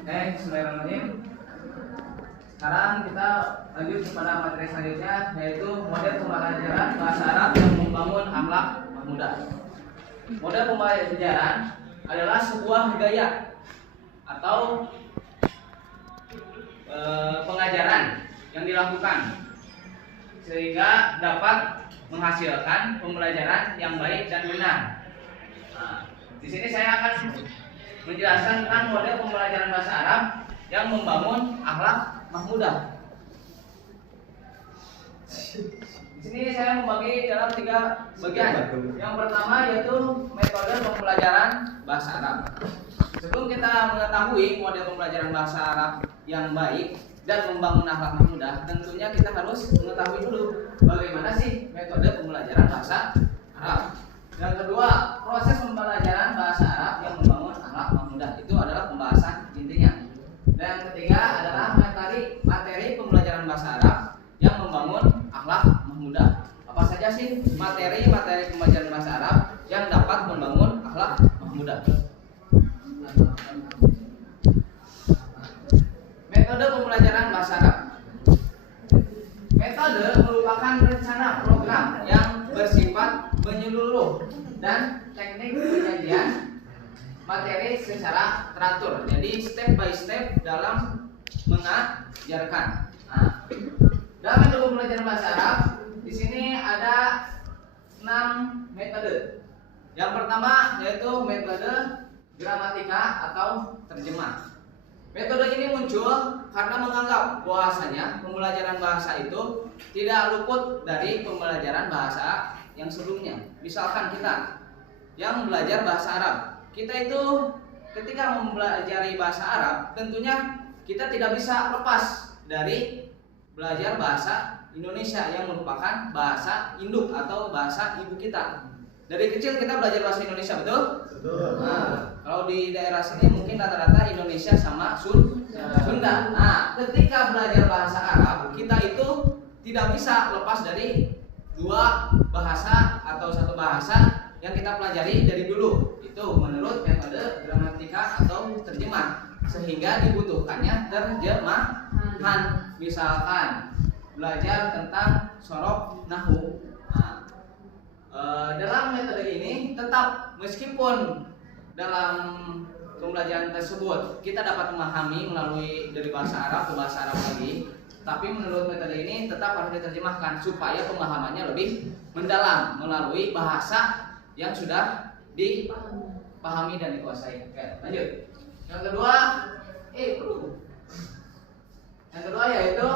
Bismillahirrahmanirrahim. Sekarang kita lanjut kepada materi selanjutnya, yaitu model pembelajaran bahasa Arab yang membangun akhlak mahmudah. Model pembelajaran adalah sebuah gaya atau pengajaran yang dilakukan sehingga dapat menghasilkan pembelajaran yang baik dan benar. Di sini saya akan menjelaskan tentang model pembelajaran bahasa Arab yang membangun akhlak mahmudah. Di sini saya membagi dalam 3 bagian. Yang pertama yaitu metode pembelajaran bahasa Arab. Sebelum kita mengetahui model pembelajaran bahasa Arab yang baik dan membangun akhlak mahmudah, tentunya kita harus mengetahui dulu bagaimana sih metode pembelajaran bahasa Arab. Yang kedua, proses pembelajaran bahasa Arab yang membangun akhlak mahmudah, itu adalah pembahasan intinya. Dan yang ketiga adalah materi pembelajaran bahasa Arab yang membangun akhlak mahmudah. Apa saja sih materi pembelajaran bahasa Arab yang dapat membangun akhlak mahmudah? Metode pembelajaran bahasa Arab. Metode merupakan rencana program yang bersifat menyeluruh dan teknik penyajian materi secara teratur. Jadi step by step dalam mengajarkan. Dalam metode pembelajaran bahasa Arab, di sini ada 6 metode. Yang pertama yaitu metode gramatika atau terjemah. Metode ini muncul karena menganggap bahwasanya pembelajaran bahasa itu tidak luput dari pembelajaran bahasa yang sebelumnya. Misalkan kita yang belajar bahasa Arab, kita itu ketika mempelajari bahasa Arab, tentunya kita tidak bisa lepas dari belajar bahasa Indonesia yang merupakan bahasa induk atau bahasa ibu kita. Dari kecil kita belajar bahasa Indonesia, betul? Betul. Kalau di daerah sini mungkin rata-rata Indonesia sama Sunda. Ketika belajar bahasa Arab, kita itu tidak bisa lepas dari 2 bahasa atau 1 bahasa yang kita pelajari dari dulu. Itu menurut metode gramatika atau terjemah, sehingga dibutuhkannya terjemahan. Misalkan belajar tentang sorof nahwu. Dalam metode ini tetap meskipun dalam pembelajaran tersebut kita dapat memahami melalui dari bahasa Arab ke bahasa Arab lagi, tapi menurut metode ini tetap harus diterjemahkan supaya pemahamannya lebih mendalam melalui bahasa yang sudah dipahami dan dikuasai. Oke, lanjut. Yang kedua, yang kedua yaitu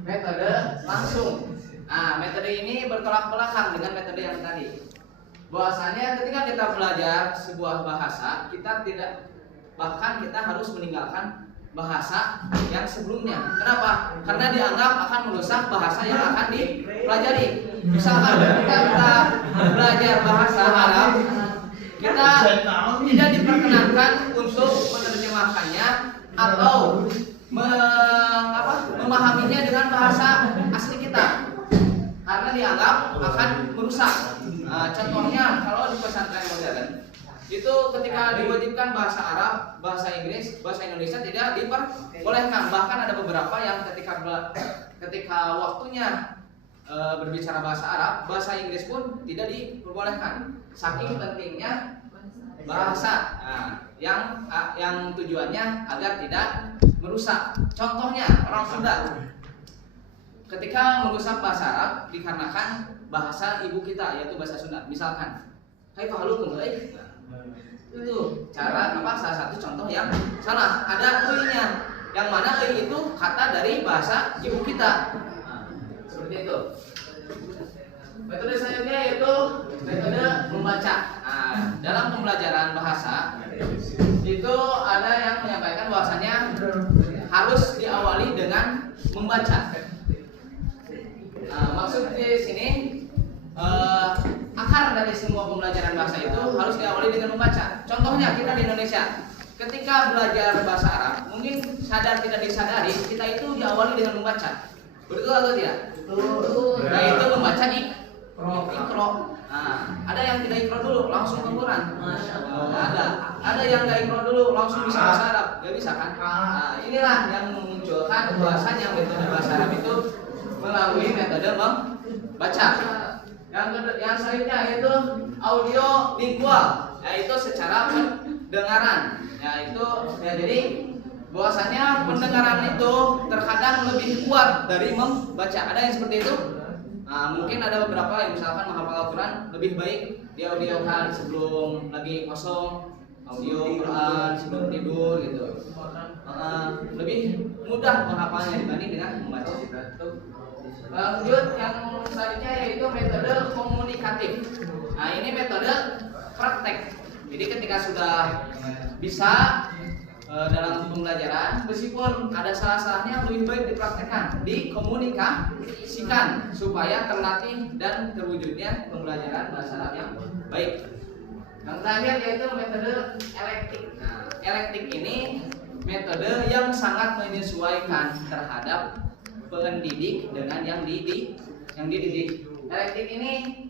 metode langsung. Metode ini bertolak belakang dengan metode yang tadi. Bahwasanya ketika kita belajar sebuah bahasa, kita harus meninggalkan bahasa yang sebelumnya. Kenapa? Karena dianggap akan merusak bahasa yang akan dipelajari. Misalkan ketika kita belajar bahasa Arab, kita tidak diperkenankan untuk menerjemahkannya atau memahaminya dengan bahasa asli kita, karena dianggap akan merusak. Contohnya kalau di pesantren modern itu ketika diwajibkan bahasa Arab, bahasa Inggris, bahasa Indonesia tidak diperbolehkan. Bahkan ada beberapa yang ketika waktunya berbicara bahasa Arab, bahasa Inggris pun tidak diperbolehkan. Saking pentingnya bahasa yang tujuannya agar tidak merusak. Contohnya orang Sunda ketika merusak bahasa Arab dikarenakan bahasa ibu kita yaitu bahasa Sunda. Misalkan, "Hai pahalukum," itu cara salah satu contoh yang salah. Ada "nya", yang mana itu kata dari bahasa ibu kita. Seperti itu. Metode selanjutnya yaitu metode membaca. Dalam pembelajaran bahasa itu ada yang menyampaikan bahwasanya harus diawali dengan membaca. Maksud di sini akar dari semua pembelajaran bahasa itu harus diawali dengan membaca. Contohnya kita di Indonesia, ketika belajar bahasa Arab, mungkin sadar tidak disadari kita itu diawali dengan membaca. Betul atau tidak? Betul. Yaitu membaca Iqra. Ada yang tidak Iqra dulu, langsung ke Quran. Ada. ada yang nggak ikro dulu langsung bisa bahasa Arab, nggak bisa kan? Nah, inilah yang memunculkan bahasanya metode bahasa Arab itu melalui metode membaca. Yang selanjutnya yaitu audio lingual, yaitu secara pendengaran, yaitu ya jadi bahwasanya pendengaran itu terkadang lebih kuat dari membaca. Ada yang seperti itu? Nah, mungkin ada beberapa yang misalkan menghafal Al-Quran lebih baik dia audiokan sebelum lagi kosong, audio Quran sebelum tidur gitu. Lebih mudah menghafalnya dibanding dengan membaca. Lanjut yang selanjutnya yaitu metode komunikatif. Nah, ini metode praktek. Jadi ketika sudah bisa dalam pembelajaran, meskipun ada salah-salahnya lebih baik dipraktekkan, dikomunikasikan supaya terlatih dan terwujudnya pembelajaran bahasa Arab yang baik. Yang terakhir yaitu metode elektik. Nah, elektik ini metode yang sangat menyesuaikan terhadap pendidik dengan yang dididik. Elektik ini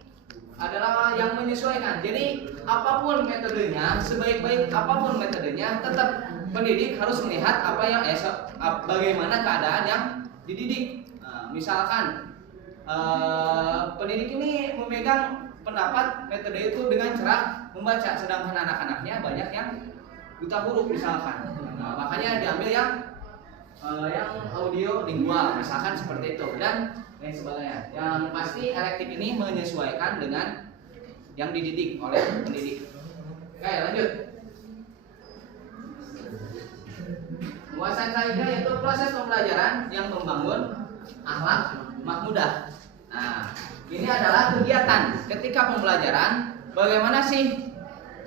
adalah yang menyesuaikan. Jadi apapun metodenya, sebaik-baik apapun metodenya, tetap pendidik harus melihat apa yang bagaimana keadaan yang dididik. Misalkan pendidik ini memegang pendapat metode itu dengan cara membaca, sedangkan anak-anaknya banyak yang buta huruf misalkan. Makanya diambil yang audio lingual misalkan seperti itu dan lain sebagainya. Yang pasti elektif ini menyesuaikan dengan yang dididik oleh pendidik. Oke, lanjut. Pembahasan selanjutnya yaitu proses pembelajaran yang membangun akhlak mahmudah. Nah, ini adalah kegiatan ketika pembelajaran. Bagaimana sih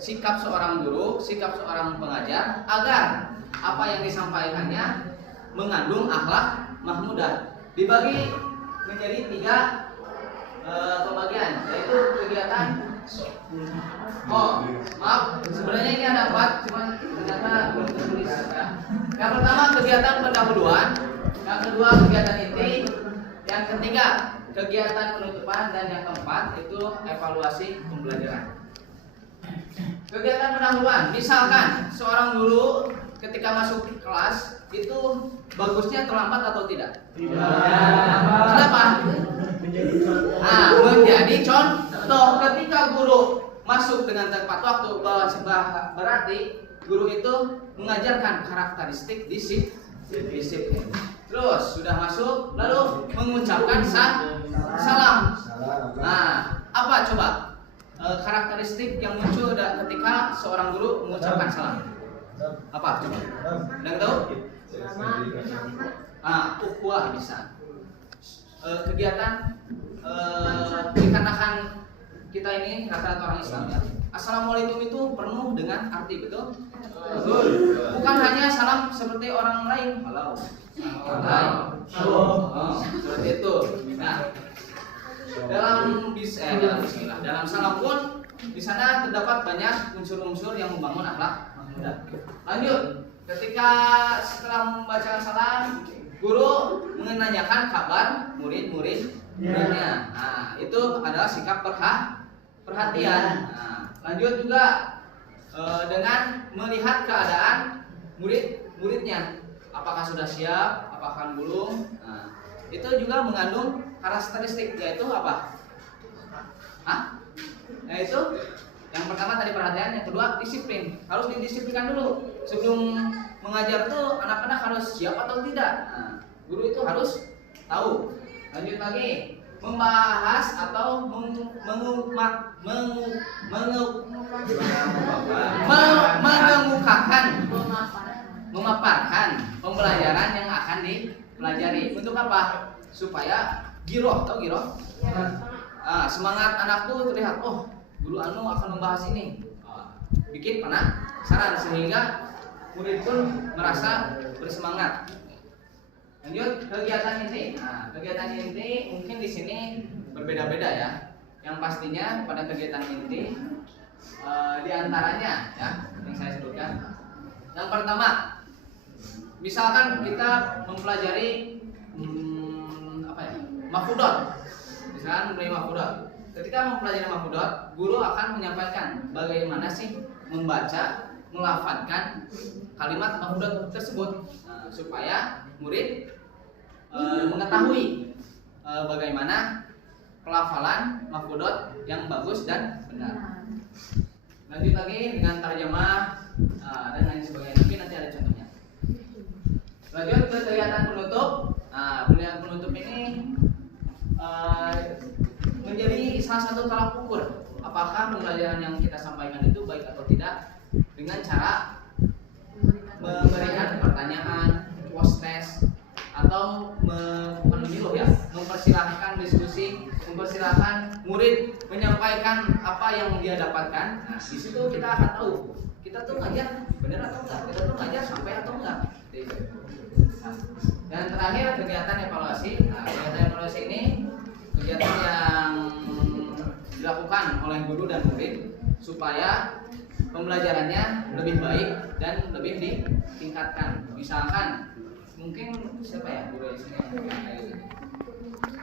sikap seorang guru, sikap seorang pengajar agar apa yang disampaikannya mengandung akhlak mahmudah. Dibagi menjadi 3 pembagian, yaitu kegiatan. Maaf, sebenarnya ini ada 4, cuma ternyata belum tertulis ya. Yang pertama kegiatan pendahuluan, yang kedua kegiatan inti, yang ketiga kegiatan penutupan, dan yang keempat itu evaluasi pembelajaran. Kegiatan pendahuluan, misalkan seorang guru ketika masuk kelas itu bagusnya terlambat atau tidak? Kenapa? Menjadi contoh ketika guru masuk dengan tepat waktu, berarti guru itu mengajarkan karakteristik disiplin. Terus sudah masuk lalu mengucapkan salam. Nah, apa coba karakteristik yang muncul ketika seorang guru mengucapkan salam? Apa coba? Ada yang tahu? Ukhuwah bisa. Kegiatan dikarenakan kita ini rata-rata orang Islam ya. Assalamualaikum itu penuh dengan arti, betul? Betul. Bukan hanya salam seperti orang lain. Halo. Seperti itu. Nah, dalam salam pun di sana terdapat banyak unsur-unsur yang membangun akhlak mahmudah. Lanjut, ketika setelah membacakan salam, guru menanyakan kabar murid-muridnya. Nah, itu adalah sikap perhatian. Nah, lanjut juga dengan melihat keadaan muridnya, apakah sudah siap, apakah belum. Nah, itu juga mengandung karakteristik, yaitu apa? Yaitu yang pertama tadi perhatian, yang kedua disiplin. Harus didisiplinkan dulu. Sebelum mengajar tuh anak-anak harus siap atau tidak. Nah, guru itu harus tahu. Lanjut lagi, membahas atau memaparkan pembelajaran yang akan dipelajari. Untuk apa? Supaya giroh, tahu giroh? Semangat anak tuh terlihat, oh guru anu akan membahas ini, bikin penasaran sehingga murid pun merasa bersemangat. Lanjut kegiatan inti. Nah, kegiatan inti mungkin di sini berbeda-beda ya. Yang pastinya pada kegiatan inti diantaranya ya yang saya sebutkan. Yang pertama, misalkan kita mempelajari mafudot. Misalkan mempelajari mafudot. Ketika mempelajari mafudot, guru akan menyampaikan bagaimana sih membaca melafadzkan kalimat maf'udot tersebut supaya murid mengetahui bagaimana pelafalan maf'udot yang bagus dan benar. Lanjut lagi dengan tarjamah dan lain sebagainya. Tapi nanti ada contohnya. Lanjut ke kegiatan penutup. Kegiatan penutup ini menjadi salah satu tolak ukur apakah pembelajaran yang kita sampaikan itu baik atau tidak dengan cara memberikan pertanyaan, post test, atau mempersilahkan diskusi, mempersilahkan murid menyampaikan apa yang dia dapatkan. Nah, di situ kita akan tahu kita tuh ngajar benar atau enggak, kita tuh ngajar sampai atau enggak. Nah, dan terakhir kegiatan evaluasi. Nah, kegiatan evaluasi ini kegiatan yang dilakukan oleh guru dan murid supaya pembelajarannya lebih baik dan lebih ditingkatkan. Misalkan mungkin siapa ya guru di sini yang kayak gitu.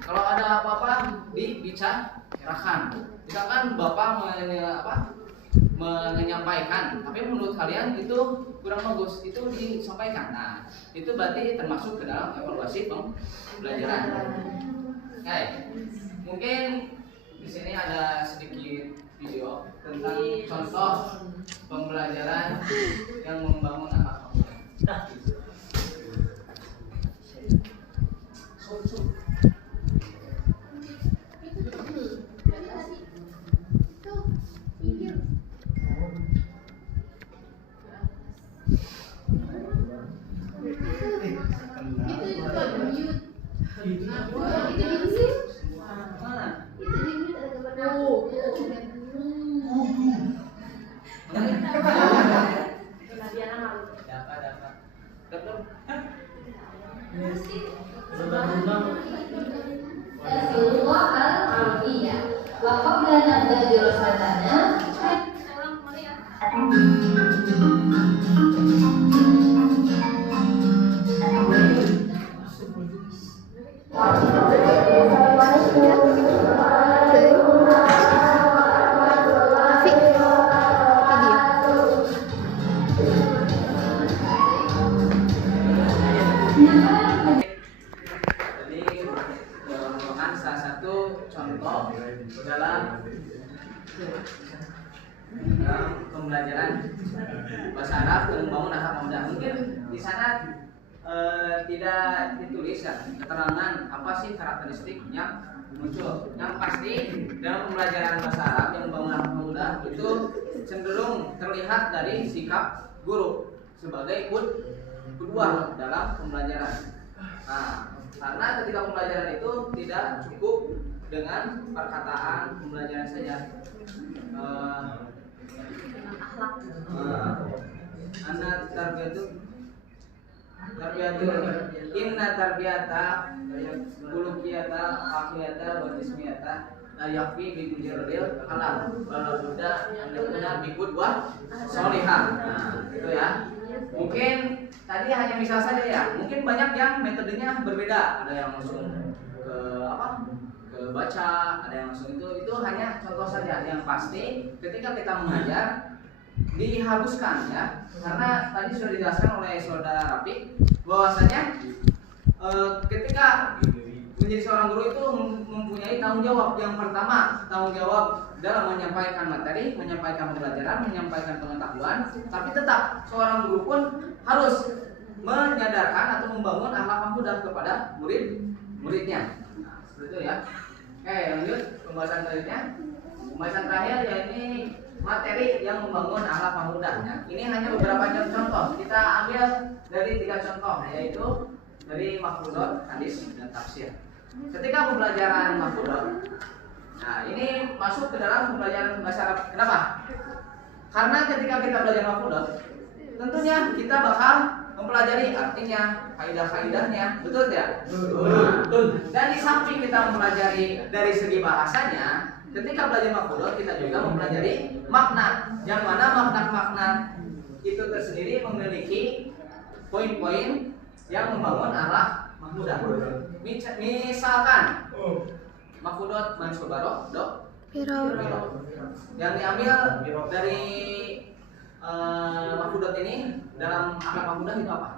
Kalau ada apa-apa dibicarakan. Misalkan Bapak menyampaikan, tapi menurut kalian itu kurang bagus, itu disampaikan. Nah, itu berarti termasuk ke dalam evaluasi pembelajaran. Oke. Mungkin di sini ada sedikit video tentang contoh pembelajaran yang membangun akhlak pemuda. Pembelajaran bahasa Arab yang membangun akhlak pemuda. Mungkin di sana tidak ditulis ya keterangan apa sih karakteristik yang muncul. Yang pasti dalam pembelajaran bahasa Arab yang membangun akhlak pemuda itu cenderung terlihat dari sikap guru sebagai kedua dalam pembelajaran. Nah, karena ketika pembelajaran itu tidak cukup dengan perkataan pembelajaran saja. Anak inna tarbiyata kulukiyata akhliyata wa jismiyata la yakfi bi mujarradil kalam wala budda an yakuna bi qudwah sholihah. Nah, itu ya. Mungkin tadi hanya misal saja ya. Mungkin banyak yang metodenya berbeda. Ada yang langsung ke baca, ada yang langsung itu hanya contoh saja. Yang pasti ketika kita mengajar diharuskan ya, karena tadi sudah dijelaskan oleh saudara Rafiq bahwasanya ketika menjadi seorang guru itu mempunyai tanggung jawab. Yang pertama, tanggung jawab dalam menyampaikan materi, menyampaikan pembelajaran, menyampaikan pengetahuan, tapi tetap seorang guru pun harus menyadarkan atau membangun akhlak pemuda kepada muridnya. Nah, seperti itu ya. Oke, lanjut pembahasan selanjutnya. Pembahasan terakhir yakni materi yang membangun akhlak pemuda. Ini hanya beberapa contoh. Kita ambil dari 3 contoh, yaitu dari maf'udot, hadis, dan tafsir. Ketika pembelajaran maf'udot, nah ini masuk ke dalam pembelajaran bahasa Arab. Kenapa? Karena ketika kita belajar maf'udot, tentunya kita bakal mempelajari artinya, kaidah-kaidahnya, betul tidak? Betul. Dan di samping kita mempelajari dari segi bahasanya, ketika belajar maf'udot kita juga mempelajari makna, yang mana makna-makna itu tersendiri memiliki poin-poin yang membangun akhlak pemuda. Misalkan maf'udot mansubaro dok yang diambil dari maf'udot ini dalam akhlak maf'udah itu apa?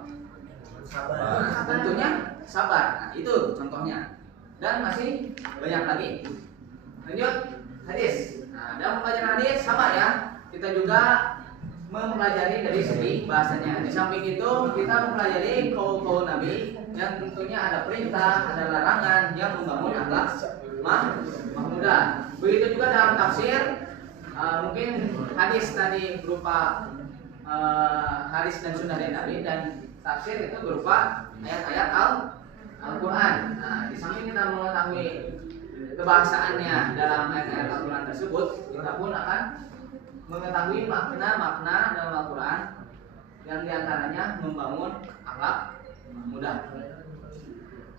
Sabar. Tentunya sabar. Nah, itu contohnya. Dan masih banyak lagi. Lanjut hadis. Nah, dalam pembelajaran hadis sama ya. Kita juga mempelajari dari segi bahasanya. Di samping itu kita mempelajari kaul-kaul Nabi yang tentunya ada perintah, ada larangan yang membangun akhlak mahmudah. Begitu juga dalam tafsir, mungkin hadis tadi berupa hadis dan sunnah dari Nabi, dan tafsir itu berupa ayat-ayat Al-Quran. Nah, di samping kita mengetahui kebahasaannya dalam ayat-ayat Al-Quran tersebut, kita pun akan mengetahui makna-makna dalam Al-Quran yang diantaranya membangun akhlak mudah.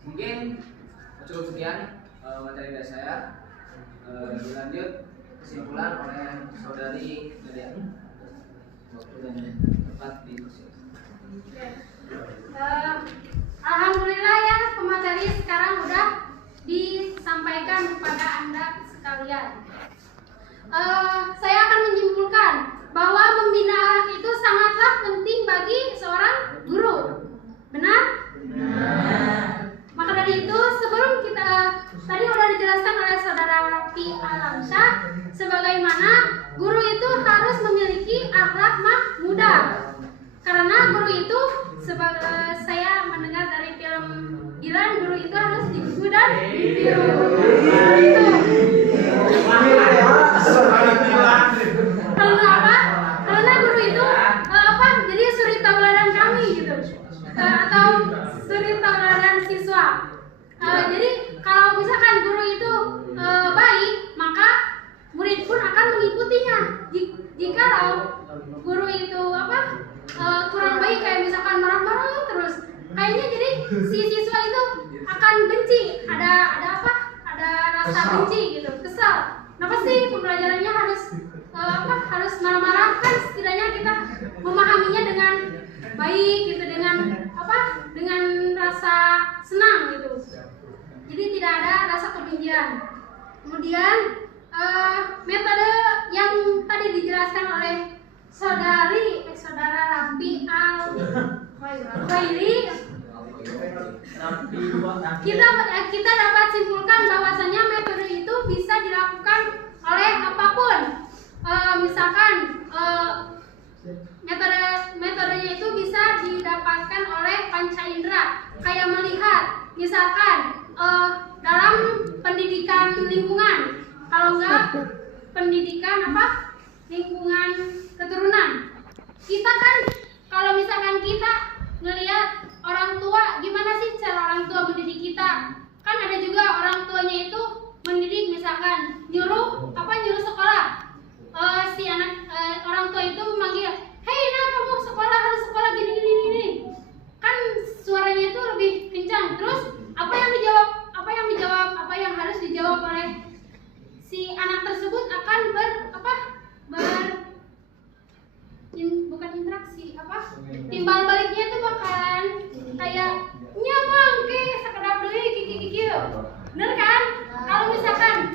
Mungkin cukup sekian materi dari saya. Dilanjut kesimpulan oleh saudari Nadia. Waktu dan tempat di kursi. Alhamdulillah ya, pemateri sekarang udah disampaikan kepada Anda sekalian. Saya akan menyimpulkan bahwa membina anak itu sangatlah penting bagi seorang guru. Benar? Maka dari itu, sebelum kita tadi sudah dijelaskan oleh saudara Rafi Alamsyah, sebagaimana guru itu harus memiliki akhlak mahmudah. Karena guru itu, sebagai saya mendengar dari film Dilan, guru itu harus digugu dan ditiru. Karena apa? Karena guru itu jadi suri tauladan kami gitu, atau suri tauladan siswa. Jadi kalau misalkan guru itu baik, maka murid pun akan mengikutinya. Jika guru itu kurang baik, kayak misalkan marah-marah terus, kayaknya jadi si siswa itu akan benci, ada rasa benci gitu, kesal. Kenapa sih pembelajarannya harus harus marah-marah? Kan setidaknya kita memahaminya dengan baik gitu, dengan rasa senang gitu. Jadi tidak ada rasa kebencian. Kemudian metode yang tadi dijelaskan oleh saudara Rafi Al-Khairi, kita dapat simpulkan bahwasanya metode itu bisa dilakukan oleh apapun. Misalkan metodenya itu bisa didapatkan oleh panca indera, kayak melihat, misalkan dalam pendidikan lingkungan, kalau enggak pendidikan lingkungan keturunan. Kita kan kalau misalkan kita ngelihat orang tua, gimana sih cara orang tua mendidik kita? Kan ada juga orang tuanya itu mendidik, misalkan nyuruh sekolah. Si anak orang tua itu memanggil, "Hei nak, kamu sekolah, harus sekolah gini." Kan suaranya itu lebih kencang. Terus apa yang harus dijawab oleh si anak tersebut akan bukan interaksi, timbal baliknya itu bakalan kayak nyamang ke sekedap deui gigi. Bener kan?